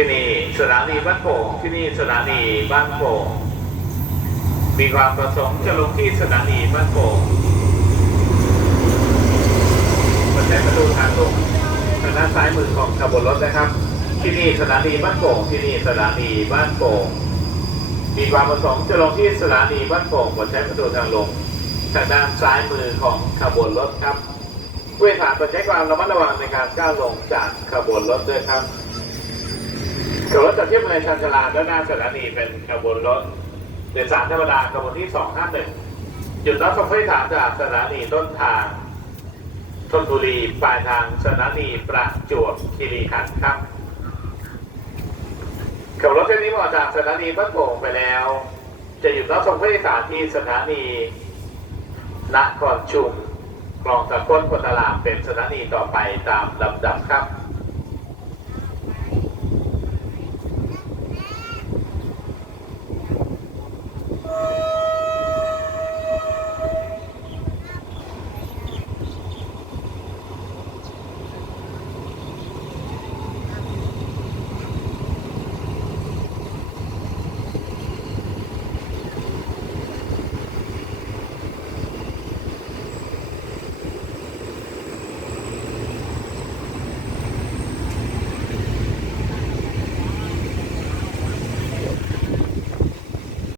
ที่นี่สถานีบ้านโป่งที่นี่สถานีบ้านโป่งมีความประสงค์จะลงที่สถานีบ้านโป่งมาใช้ประตูทางลงทางด้านซ้ายมือของขบวนรถนะครับ ที่นี่สถานีบ้านโป่งที่นี่สถานีบ้านโป่งมีความประสงค์จะลงที่สถานีบ้านโป่งกดใช้ประตูทางลงทางด้านซ้ายมือของขบวนรถครับผู้โดยสารโปรดใช้ความระมัดระวังในการก้าวลงจากขบวนรถด้วยครับ ขบวนรถจากที่บริเวณชานชลาด้านหน้าสถานีเป็นขบวนรถโดยสารธรรมดาขบวนที่ 251หยุดรับส่งผู้โดยสารจากสถานีต้นทางธนบุรีปลายทางสถานีประจวบคีรีขันธ์ครับขบวนรถเส้นนี้มาจากสถานีบ้านโป่งไปแล้ว จะหยุดรับส่งผู้โดยสารที่สถานีนครชุมคลองตะก้นพลตลาดเป็นสถานีต่อไปตามลำดับครับ